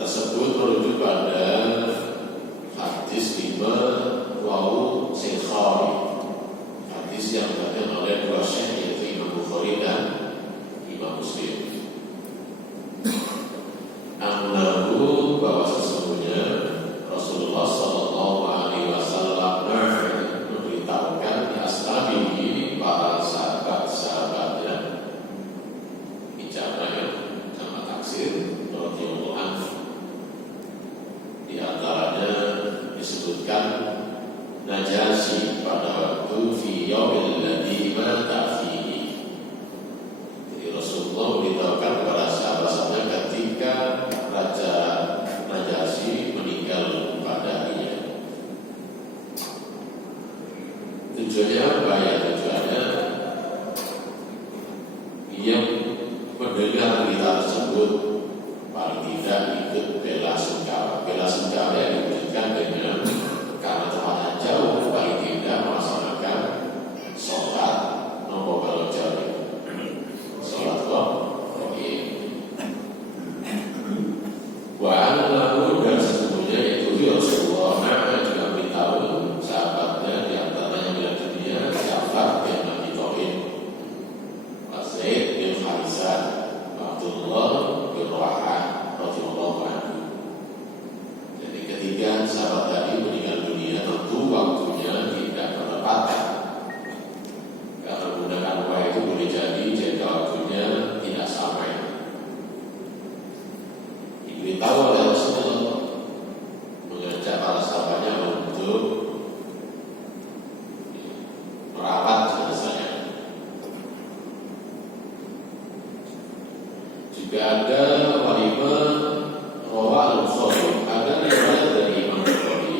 Tersebut merujuk pada hadis Bukhari. Hadis yang diriwayatkan oleh dua syekh yaitu Imam Bukhari dan Imam Muslim. Annahu bahwa sesungguhnya Rasulullah sallallahu alaihi wasallam memberitahukan di ashabihi para sahabat-sahabatnya bicara sama taksir radhiyallahu anhu. Di antaranya disebutkan Najasyi pada waktu fi yaumil ladzi mata fihi. Jadi Rasulullah memberitahukan kepada sahabat-sahabatnya ketika Raja Najasyi meninggal pada harinya. Tujuannya apa ya? Tujuannya yang mendengar berita tersebut paling tidak ikut bela sungkawa. Bela sungkawa yang diwujudkan dengan karena tempatnya jauh, paling tidak melaksanakan sholat nopo kalau jauh, sholat oke. Wa lalu dan sesungguhnya itu Rasulullah juga beritahu sahabatnya di antaranya bila dunia Ja'far bin Abi Thalib, Zaid bin Harisah, Abdullah bin Rawahah radhiyallahu anhu. Jadi ketiga sahabat tadi meninggal dunia, tentu waktunya tidak bertepatan. Karena menggunakan waktu itu boleh jadi jangka waktunya tidak sampai. Diberitahu oleh Rasulullah mengajak para sahabatnya untuk merawat jenazahnya. Juga ada walimah rawah al-Bukhari, ada riwayat dari Imam Bukhari.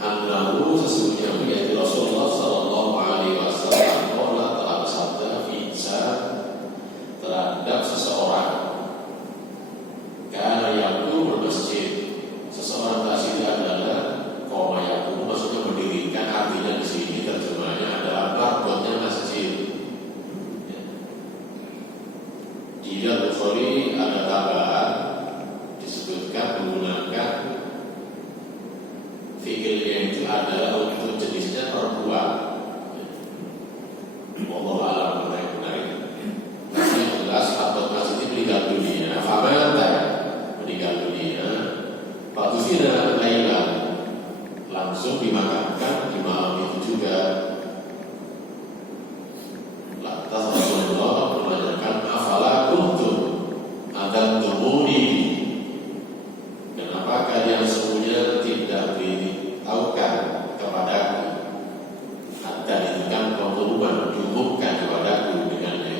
Annahu sesungguhnya yaitu Rasulullah sallallahu alaihi wasallam telah bersabda fi'sa terhadap seseorang karena yakum masjid. Seseorang tadi adalah koma yakum, maksudnya mendirikan, artinya di sini terjemahnya adalah marbotnya masjid. Di Bukhari ada tambahan disebutkan menggunakan fikirnya itu adalah untuk jenisnya perempuan. Wallahu a'lam menarik. Tapi yang jelas marbot masjid ini meninggal dunia. Famata meninggal dunia. Fatufina Laila langsung dimakamkan di malam itu juga. Lantas Rasulullah menanyakan afala kuntum adantumuni, dan apakah yang semuanya tidak diberitahukan kepadaku? Ada itu kan pengumuman diumumkan kepadaku dengannya.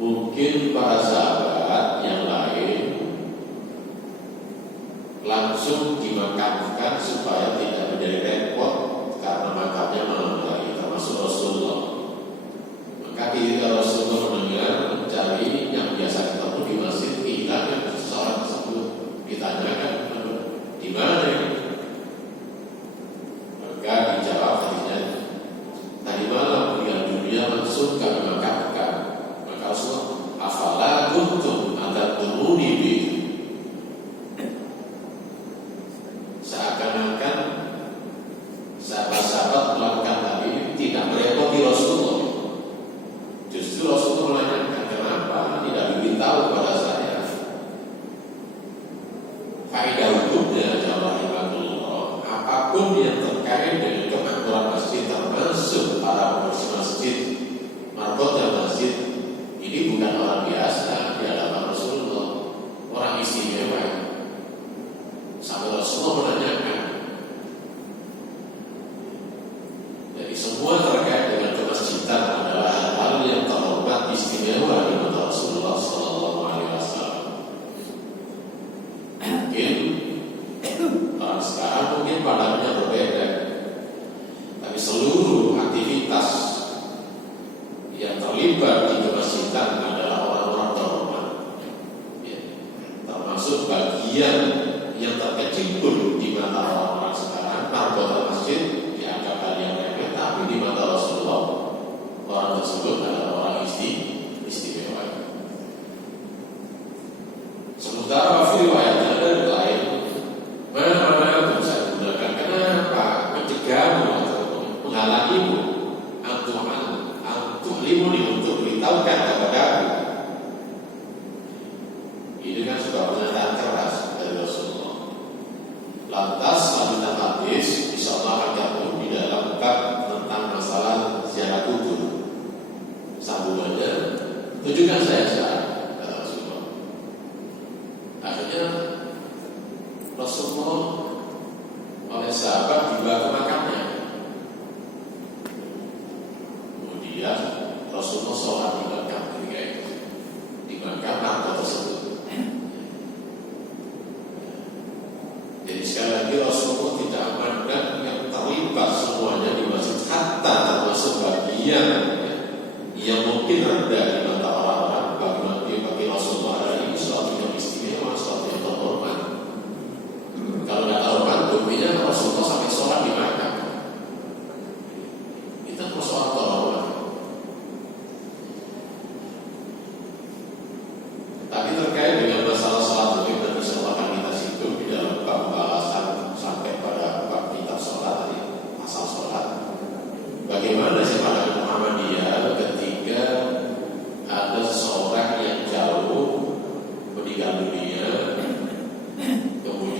Mungkin para sahabat yang lain langsung dimakamkan supaya tidak menjadi repot karena makamnya malam hari, termasuk Rasulullah. Maka ketika Rasulullah mendengar mencari yang biasa ketemu di masjid, kehilangan seseorang tersebut, ditanyakan di mana ini? Maka dijawab tadi malam meninggal dunia langsung kami makamkan. Maka Rasulullah afala kuntum adantumuni bi, seakan-akan sahabat-sahabat melakukan tadi tidak merepoti Rasulullah. Justru Rasulullah menanyakan kenapa tidak diberitahu kepada saya. Faedah hukumnya jawab rahimahullah, apapun yang terkait dengan kemakmuran masjid, termasuk para pengurus masjid, marbotnya masjid, ini bukan orang biasa di hadapan Rasulullah, orang istimewa. Sampai Rasulullah menanyakan. Jadi semua terkait dengan kemasjidan adalah hal yang terhormat, istimewa di mata Rasulullah sallallahu alaihi wasallam. Mungkin sekarang mungkin pandangannya berbeda, tapi seluruh aktivitas yang terlibat di kemasjidan adalah orang-orang terhormat, ya, termasuk bagian yang terkecil di mata orang-orang sekarang. Marbot masjid dianggap hal yang remeh, tapi di mata Rasulullah orang tersebut adalah orang istimewa. Sementara riwayat dari lain, mana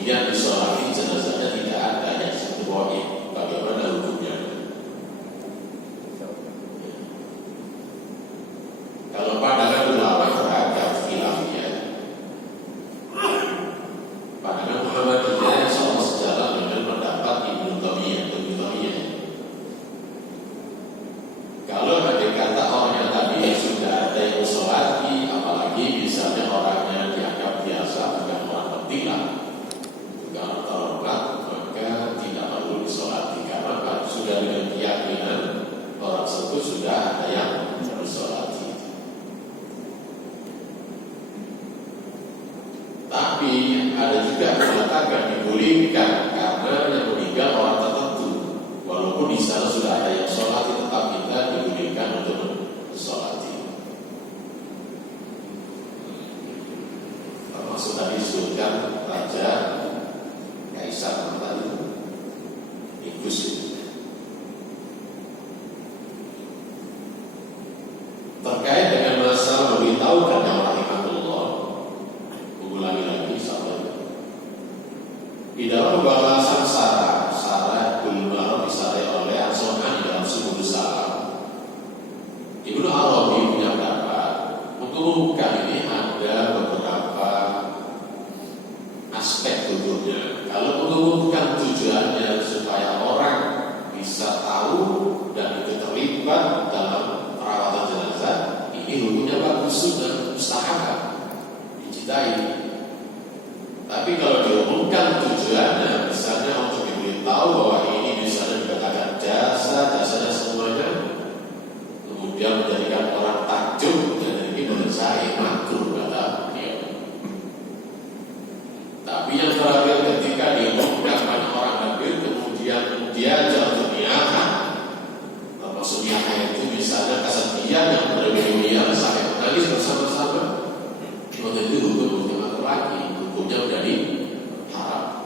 kemudian disolati jenazahnya tidak ada yang satu wahid, bagaimana hukumnya? Kalau pandangan ulama beragam khilafnya, pandangan Muhammadiyah insya Allah sejalan dengan pendapat Ibnu Taimiyah. Kalau ada kata orang yang tadi sudah ada yang musolati, apalagi misalnya orangnya dianggap biasa, bukan orang penting lah, bukan orang terhormat, maka tidak perlu disolati karena sudah dengan keyakinan orang tersebut sudah ada yang disolati. Tapi ada juga yang mengatakan dibolehkan karena yang meninggal orang tertentu, walaupun di sana sudah ada yang sholat, tetap kita dibolehkan untuk sholati. Termasuk tadi disebutkan Raja Kaisar tadi, Inggris. Terkait dengan masalah memberitahukan yang rahimahullah, ulangi lagi sahabat. Di dalam pembahasan Sarah Bulmar disarai oleh As-Sunani dalam Subul Salam, Ibnu Arabi punya pendapat untuk membuka ini ada beberapa aspek tujuannya. Kalau mengumumkan tujuannya supaya orang bisa tahu dan itu terlibat dalam perawatan jenazah, ini hukumnya bagus, sunnah, mustahab, dicintai. Tapi kalau diumumkan tujuannya, misalnya untuk diberitahu bahwa ini misalnya dikatakan jasanya semuanya, kemudian menjadikan orang takjub, dan ini menurut saya makruh kata dia. Tapi yang terakhir ketika diumumkan pada orang hadir, kemudian diajak untuk niatah, termasuk niatah itu misalnya kesedihan yang berlebihan sampai menangis bersama-sama, maka itu hukum lagi. Hukumnya menjadi haram.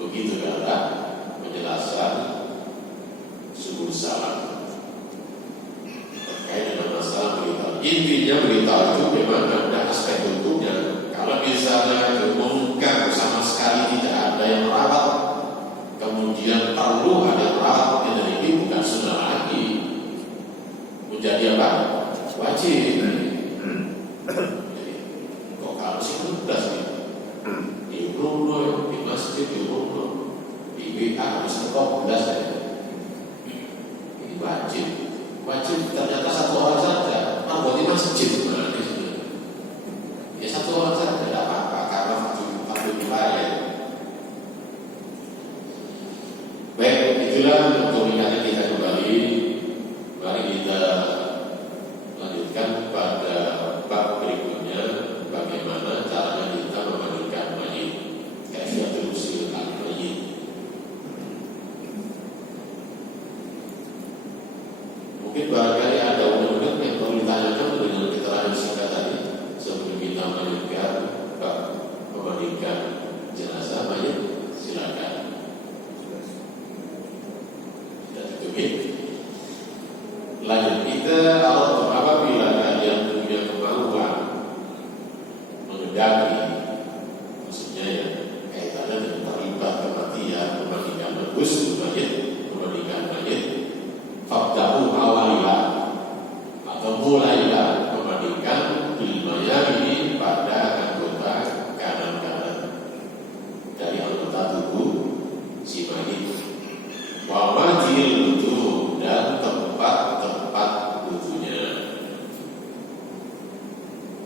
Begitu kata penjelasan Subul Salam terkait dengan masalah berita. Intinya berita itu memang ada aspek hukumnya. Kalau misalnya diumumkan sama sekali tidak ada yang merawat, kemudian perlu ada yang merawat, dan ini bukan sunnah lagi, menjadi apa? Wajib. Jadi kok harus itu udah sih? Di rumah, di masjid, di rumah, di WA harus tetap belas saja. Ini wajib ternyata satu orang saja. Buat di masjid sebenarnya ya satu orang saja tidak apa-apa karena fardu kifayah. Baik, itulah untuk ingatkan kita kembali. Mari kita lanjutkan pada bab berikutnya, bagaimana caranya kita memandikan mayit, kaifiyatul ghusl al-mayyit. Mungkin barangkali ada undang-undang yang perlu ditanyakan dengan keterangan singkat tadi sebelum kita melanjutkan bab memandikan jenazah mayit. Silakan. Sudah cukup. Lanjut kita apabila kalian punya kemauan mengendaki, maksudnya ya kaitannya dengan terlibat kematian, memandikan memandikan mayit, fabda'u awalilah atau mulailah memandikan ini pada anggota kanan dari anggota tubuh si mayit, wa majil wudu, dan tempat-tempat wudunya.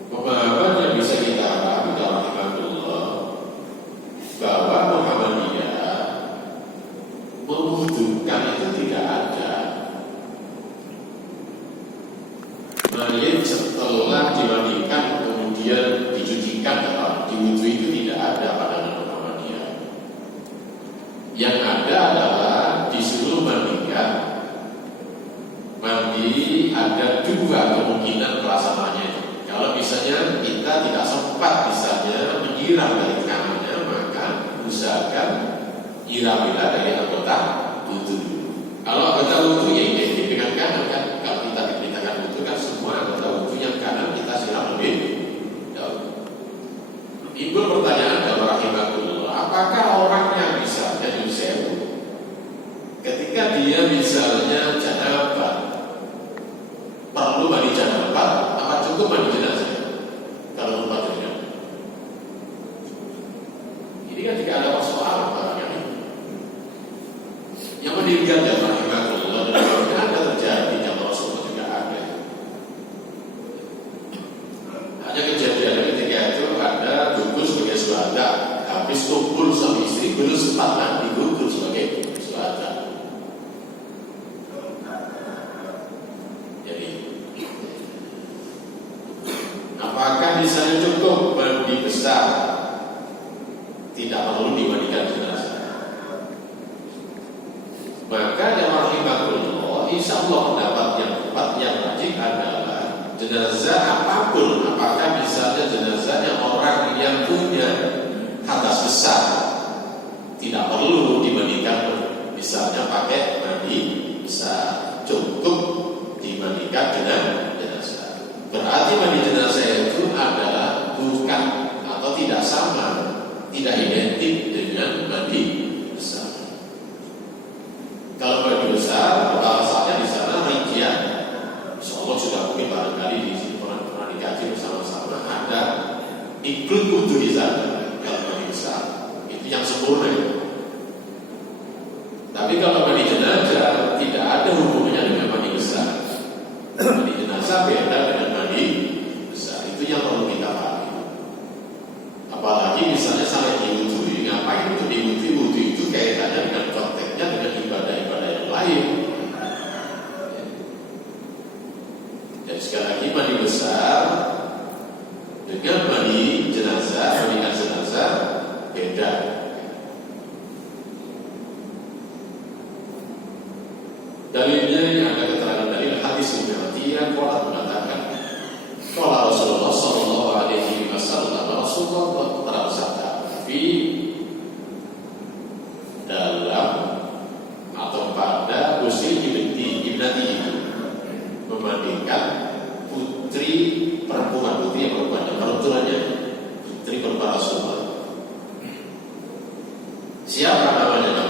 Pemahaman yang bisa kita pahami dalam rahimahullah bahwa Muhammadiyah membutuhkan itu tidak ada. Mayit setelah dimandikan kemudian dicucikan atau diwudu itu tidak ada pada Muhammadiyah. Yang ada adalah disuruh mandikan. Mandi ada dua kemungkinan pelaksanaannya. Kalau misalnya kita tidak sempat misalnya menyiram dari kanannya, maka usahakan nyiramilah dari anggota wudu. Kalau anggota wudu ya identik dengan kanan kan. Kalau kita diperintahkan wudu kan semua anggota wudu yang kanan kita siram lebih jauh. Ibu pertanyaan dari rahimahullah, apa apakah orang yang misalnya ketika dia misalnya janabah perlu mandi janabah, apa cukup mandi jenazah? Kalau lupa dengan ini kan tidak ada persoalan barangnya. Yang meninggal dan rahimahullah dan ada terjadi yang Rasulullah juga ada. Hanya kejadian ketika itu ada gugur sebagai syuhada, habis kumpul suami istri belum sempat mandi gugur sebagai syuhada. Apakah misalnya cukup mandi besar, tidak perlu dimandikan jenazah? Maka yang rahimahullah, insya Allah pendapat yang tepat yang wajib adalah jenazah apapun, apakah misalnya jenazahnya orang yang punya hadas besar, tidak perlu dimandikan misalnya pakai mandi besar, cukup dimandikan dengan jenazah. Berarti mandi jenazah itu adalah bukan atau tidak sama, tidak identik dengan mandi besar. Kalau mandi besar, alasannya di sana rincian. Insyaallah sudah mungkin barangkali di sini pernah dikaji bersama-sama ada ikut kudu di sana. Kalau mandi besar itu yang sempurna ya. Tapi kalau mandi jenazah tidak ada hubungannya dengan mandi besar. Mandi jenazah beda dengan mandi besar. Itu yang perlu kita pahami. Apalagi misalnya sampai diwudhui, ngapain itu diwudhui? Wudhu itu kaitannya dengan konteksnya dengan ibadah-ibadah yang lain. Dan sekali lagi mandi besar dengan mandi jenazah, mandikan jenazah beda. Dalilnya yang ada keterangan dalil hadis Umayyah Qalat mengatakan qala Rasulullah sallallahu alaihi wasallam, Rasulullah bersabda fi dalam atau pada usia ibnati memandikan putri perempuan, putri yang perempuan yang perempuannya putri perempuan Rasulullah. Siapa namanya?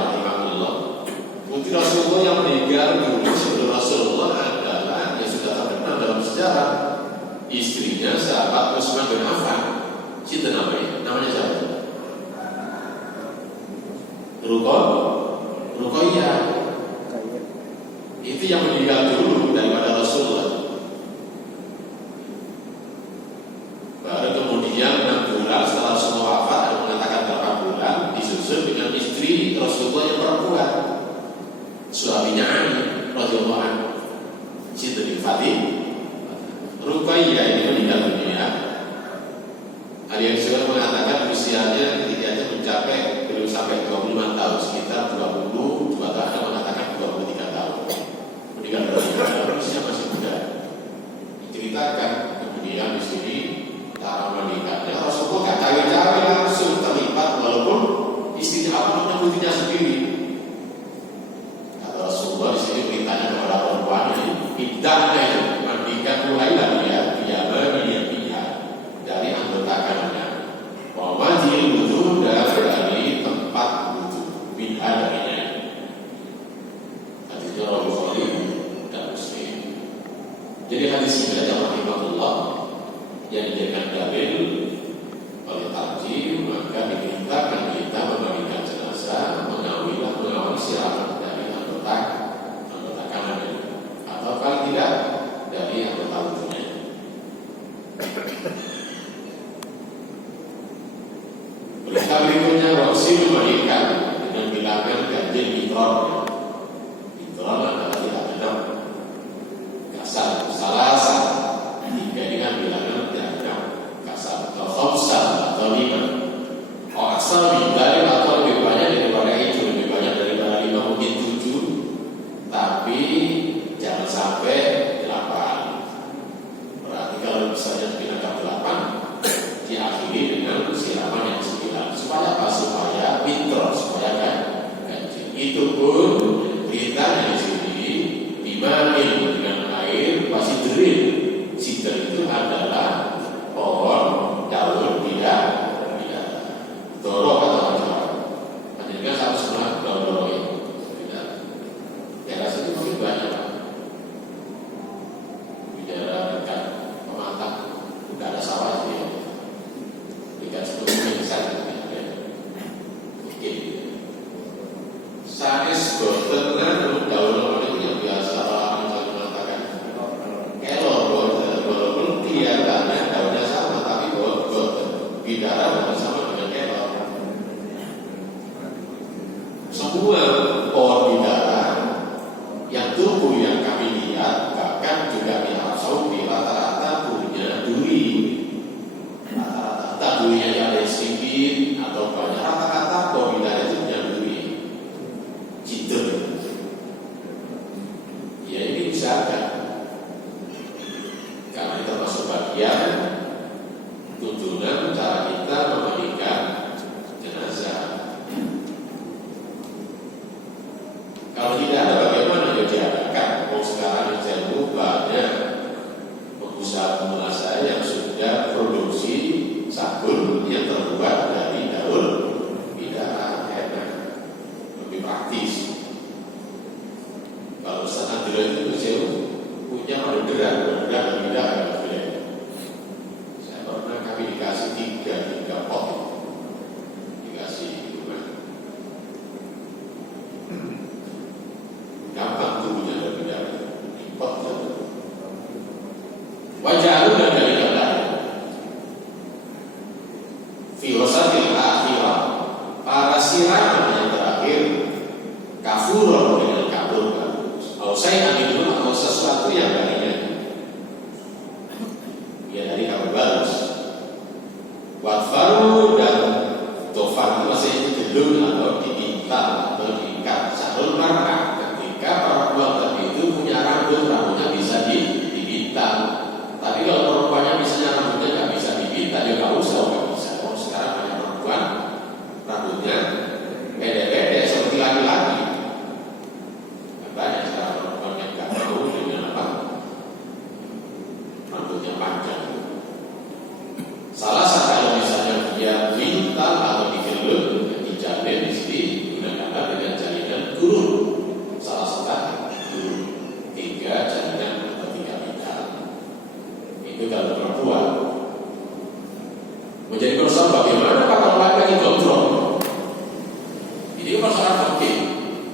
Putri Rasulullah yang meninggal dulu sebelum Rasulullah adalah yang sudah terkenal dalam sejarah, istrinya sahabat Utsman bin Affan. Siapa namanya? Namanya siapa? Ruqayyah. Itu yang meninggal dulu daripada Rasulullah. Baru kemudian 6 bulan setelah Rasulullah wafat, ada mengatakan 8 bulan disusul dengan istri Rasulullah yang perempuan, suaminya Ali radhiyallahu anhu. Siti Fatih Ruqayyah ini meninggal dunia. Ada yang sudah mengatakan usianya ketika mencapai belum sampai 25 tahun, sekitar 22 tahun, ada mengatakan 23 tahun. Meninggal dunia usia masih muda. Diceritakan kemudian di sini cara menikahnya Rasulullah gak cawe-cawe langsung terlibat, walaupun istrinya apa menyebutnya sendiri. Rasulullah di sini perintahnya kepada perempuan ini, idahnya itu mandikan mulailah dia dari anggota kanannya. Wajib wudhu dari tempat wudhu bid'ah darinya. Hadisnya Rasulullah dan Muslim. Jadi hadis ini adalah rahimahullah yang dijadikan dalil oleh tajim, maka diperintahkan kita memandikan jenazah, mengawal siapa anggota kanannya, atau kalau tidak dari anggota wudhunya. Berita berikutnya Rasul memandikan dengan bilangan ganjil mitron. Mitron adalah tidak genap, kasar, salasa, tiga dengan bilangan tidak genap, kasar, atau khamsah atau 5. Asal dari atau lebih banyak daripada itu, lebih banyak daripada 5 mungkin 7, tapi jangan sampai 8. Berarti kalau misalnya bilangan 8, diakhiri dengan siraman yang 9. Supaya apa? Supaya mitron, supaya kan ganjil. Itu pun Semua pembidara yang tumbuh yang kami lihat, bahkan juga di Arab Saudi rata-rata punya duri. Rata-rata durinya yang ada sedikit atau banyak, rata-rata pembidara itu punya duri. Cinta. Ya ini bisa kan? Karena itu termasuk bagian tuntunan cara kita memandikan jenazah. Kalau tidak ada bagaimana dia diadakan? Oh sekarang saya banyak pengusaha-pengusaha yang sudah produksi sabun yang terbuat dari daun bidara, enak, lebih praktis. Kalau Ustaz Andrea itu saya punya maderan bidara. Saya pernah kami dikasih tiga pot, dikasih rumah. Gampang tubuhnya dari bidara, pot saja. Wajah dan dari kata filosofi akhirah, para siraman yang terakhir kafur dengan kabur. Kalau saya ambil dulu atau sesuatu yang darinya, ya dari kabur bagus. Watfaru dan tofar itu maksudnya itu gedung atau diminta atau diikat. Sahul marah ketika perempuan tadi itu punya rambutnya bisa dibintang. Tapi kalau perempuannya misalnya rambutnya nggak bisa dibintang, dia nggak usah, nggak bisa. Kalau sekarang banyak perempuan rambutnya pendek-pendek seperti laki-laki. Banyak sekarang perempuan yang nggak mau dengan apa rambutnya panjang. Salah satu kalau misalnya dia bintang atau digelut, dijalin di sini gunakan dengan jalinan gurun. Salah satu gurun 3 jalinan atau 3 bintang. Itu kalau perempuan. Menjadi persoalan bagaimana kalau laki-laki kontrol? Ini persoalan penting.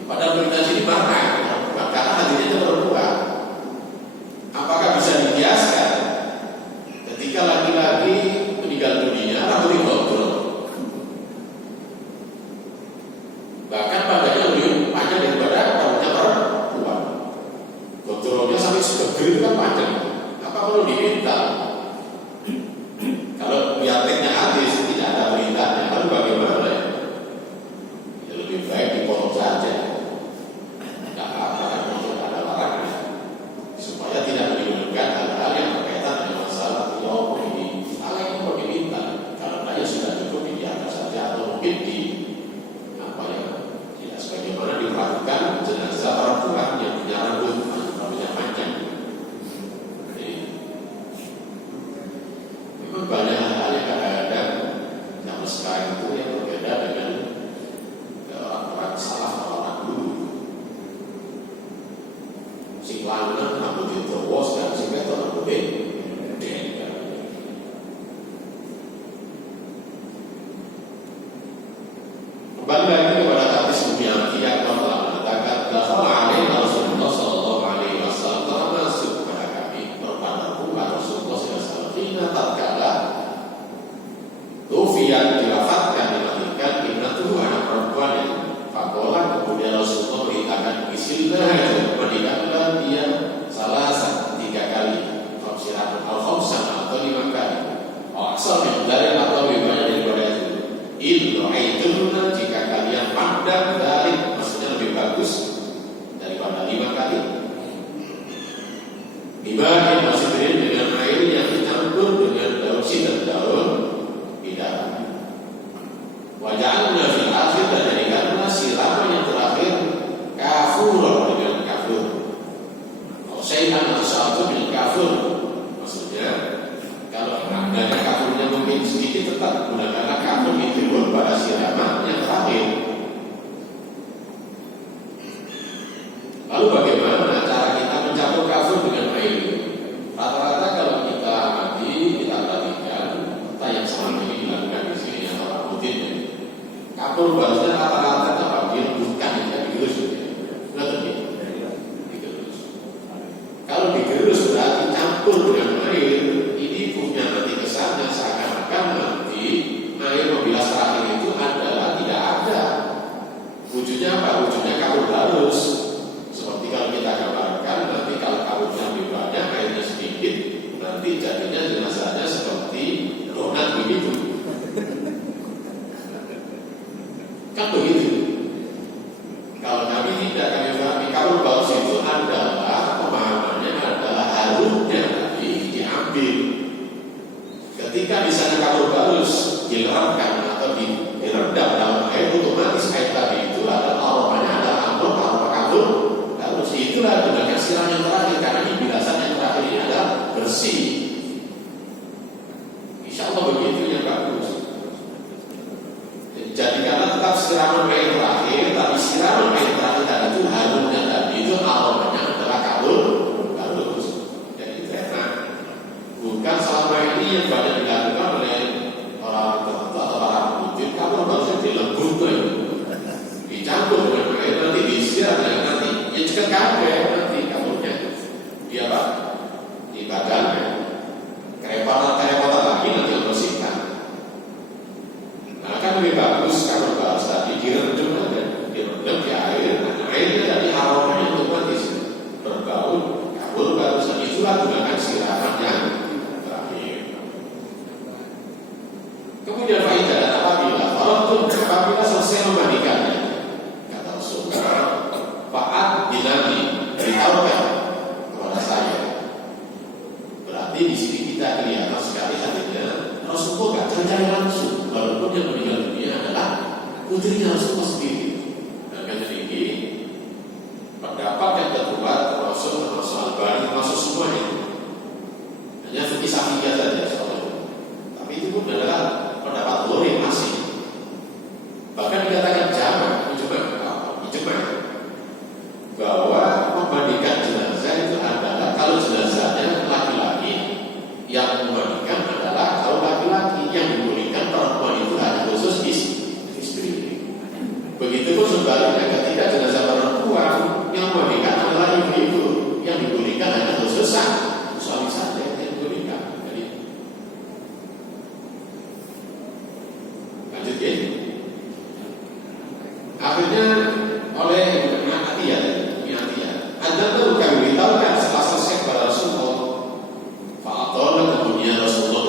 Padahal berita sini marah, karena hadirnya itu perempuan. Apakah bisa dibiaskan ketika laki-laki meninggal dunia rambut dikontrol? Bahkan badannya lebih panjang daripada rambutnya perempuan. Kontrolnya sampai segeger itu kan panjang. Apa perlu diminta? Kalau biatiknya habis tidak ada beritanya, lalu bagaimana ya? Ya lebih baik dipotong saja. Tidak apa-apa kan untuk ada larangnya, supaya tidak menimbulkan hal-hal yang berkaitan dengan masalah ini hal yang perlu diminta. Kalau saya sudah cukup dibiarkan saja atau mungkin di apa ya? Tidak sebagaimana diperlakukan jenazah perempuan yang punya rambutnya panjang. Memang banyak hal yang kadang-kadang zaman sekarang itu yang berbeda dengan orang salah orang dulu. Si lanang rambut itu was dan si ketok rambut pendek. Kembali lagi kepada hadis Ummi Atiyah yang telah mengatakan dakhala alaina Rasulullah sallallahu alaihi wasallam, telah masuk kepada kami perempuan Rasulullah sallallahu alaihi wasallam tatkala tufiat diwafatkan dimatikan ibnatu anak perempuan yang fakola. Kemudian Rasulullah beritakan isillah menikahlah dia salah 3 kali fasirat al-khamsah atau 5 kali aksal dari atau lebih banyak daripada itu jika kalian pandang dari maksudnya lebih bagus daripada 5 kali. Dibagian masih dengan air yang dicampur dengan daun dan daun bidara. Wajahnya fil akhir dan jadikanlah siraman yang terakhir kafur dengan kafur. Kalau saya atau sesuatu dengan kafur, maksudnya kalau adanya kafurnya mungkin sedikit tetap gunakanlah kafur itu pada siraman yang terakhir. Lalu bagaimana cara kita mencampur kafur dengan air? Rata-rata kalau kita mati, kita perhatikan kita yang selama ini dilakukan di sini yang orang rutin. Kafur bahasanya rata-rata kalau direbuskan tidak digerus, digerus. Kalau digerus berarti campur dengan air. Ini punya nanti kesannya seakan-akan nanti air membilas terakhir itu adalah tidak ada. Wujudnya Kan begitu. Kalau kami tidak, kami pahami kabul baus itu adalah pemahamannya adalah harusnya diambil. Ketika di sana kabul baus dilerapkan atau direndam dalam air, otomatis air tadi itu adalah aromanya ada amrok, aroma kabul baus. Itulah dengan siram yang terakhir, karena ini bilasan yang terakhir ini adalah bersih. Insya Allah begitu yang bagus. Jadi karena tetap siraman air terakhir, tapi siraman air terakhir tadi itu harumnya tadi itu aromanya adalah kabul baus. Jadi itu enak. Bukan selama ini yang banyak dilakukan oleh orang tertentu atau orang putih, kabul bausnya dilembutkan, dicampur dengan air, nanti disiram, nanti ya cekat kabel nanti kabulnya. Dia apa? Di badannya. Kerepatan lagi nanti bersihkan. Nah kan lebih bagus kalau baus tadi direndam aja, direndam di air. Nah airnya tadi aromanya otomatis berbau kabul baus. Dan itulah gunakan siraman yang terakhir. Kemudian faedah apabila selesai memandikannya, kata Rasulullah, Pak Dinami beritahukan kepada saya. Berarti di sini kita kelihatan sekali artinya Rasulullah gak cari langsung, walaupun yang meninggal dunia adalah putrinya Rasulullah sendiri. Dan yang ini pendapat yang terkuat Rasul termasuk Al-Bani termasuk semuanya. Hanya fikih sahihnya saja soal itu. Tapi itu pun adalah pendapat boleh masih. Bahkan dikatakan jamak, ijma bahwa memandikan jenazah itu adalah kalau jenazahnya laki-laki, yang memandikan adalah kalau laki-laki, yang dibolehkan perempuan itu hanya khusus istri. Begitupun sebaliknya ketika jenazah perempuan, yang memandikan adalah ibu-ibu, yang dibolehkan hanya khusus suami saja yang dibolehkan. Jadi lanjut ya. Akhirnya oleh Anda tahu kami beritahukan setelah selesai kepada Rasulullah. Fa'atolah, kemudian Rasulullah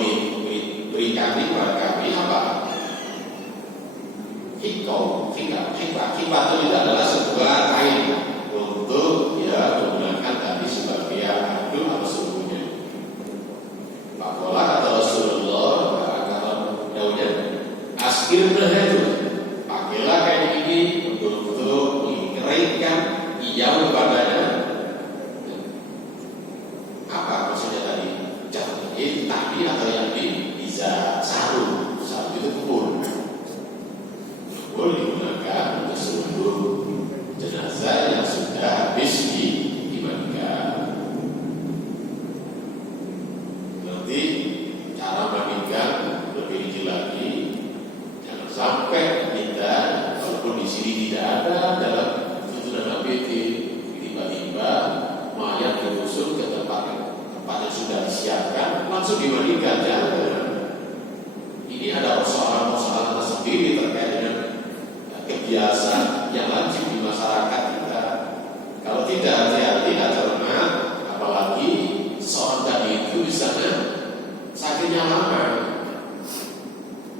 beri kami kepada kami apa? Hikmah itu adalah sebuah kain untuk menggunakan tadi sebagai aduk atau seluruhnya. Fa'atolah kata Rasulullah, kata daunnya askirnya itu pakailah kain ini untuk mengeringkan yang padanya. Apa maksudnya tadi? Jangan tadi atau yang bisa sarung itu kubur digunakan untuk seluruh jenazah yang sudah habis dimandikan. Nanti cara mandikan lebih rinci lagi. Jangan sampai kita, walaupun di sini tidak ada dalam tuntunan APT, tiba-tiba mayat diusung ke tempat yang sudah disiapkan langsung dimandikan. Jangan. Ini ada persoalan-persoalan tersendiri terkait dengan kebiasaan yang lazim di masyarakat kita. Kalau tidak hati-hati, tidak cermat, apalagi seorang tadi itu misalnya sakitnya lama,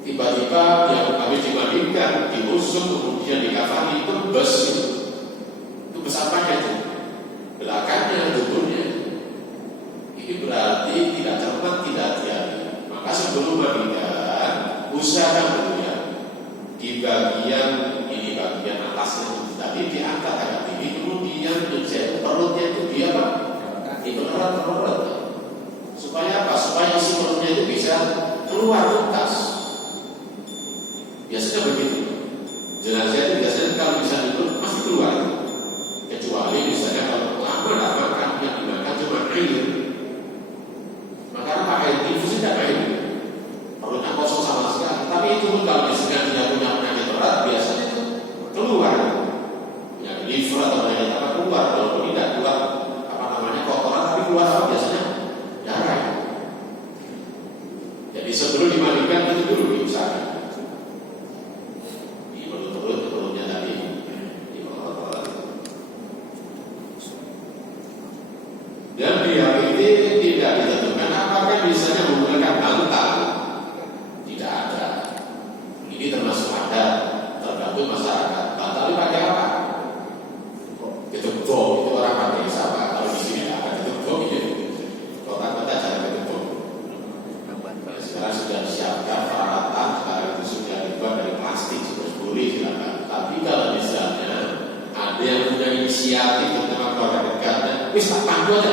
tiba-tiba yang habis dimandikan, diusung, kemudian dikafani, itu bes apanya itu? Belakangnya, tubuhnya. Ini berarti tidak cermat, tidak hati-hati. Maka sebelum mandikan, usahakan dulu ya, di bagian ini, bagian atasnya tadi diangkat agak tinggi, kemudian perutnya itu dia apa? Diberat-berat. Supaya apa? Supaya isi perutnya itu bisa keluar tuntas. Biasanya begitu. Jenazah itu biasanya kalau bisa itu pasti keluar. Kecuali misalnya kalau lama makan yang dimakan cuma air. Maka apa air infus tidak air. Perutnya kosong sama sekali. Tapi itu pun kalau misalnya dia punya penyakit berat, biasanya itu keluar. Penyakit liver atau penyakit apa keluar. Walaupun tidak keluar kotoran, tapi keluar apa biasanya darah. Jadi sebelum dimandikan itu dulu diusahakan. Perutnya tadi dan di hari ini tidak ditentukan apakah misalnya menggunakan bantal. Tidak ada. Ini termasuk ada, tergantung inisiatif untuk keluarga dekat dan wis tak pandu aja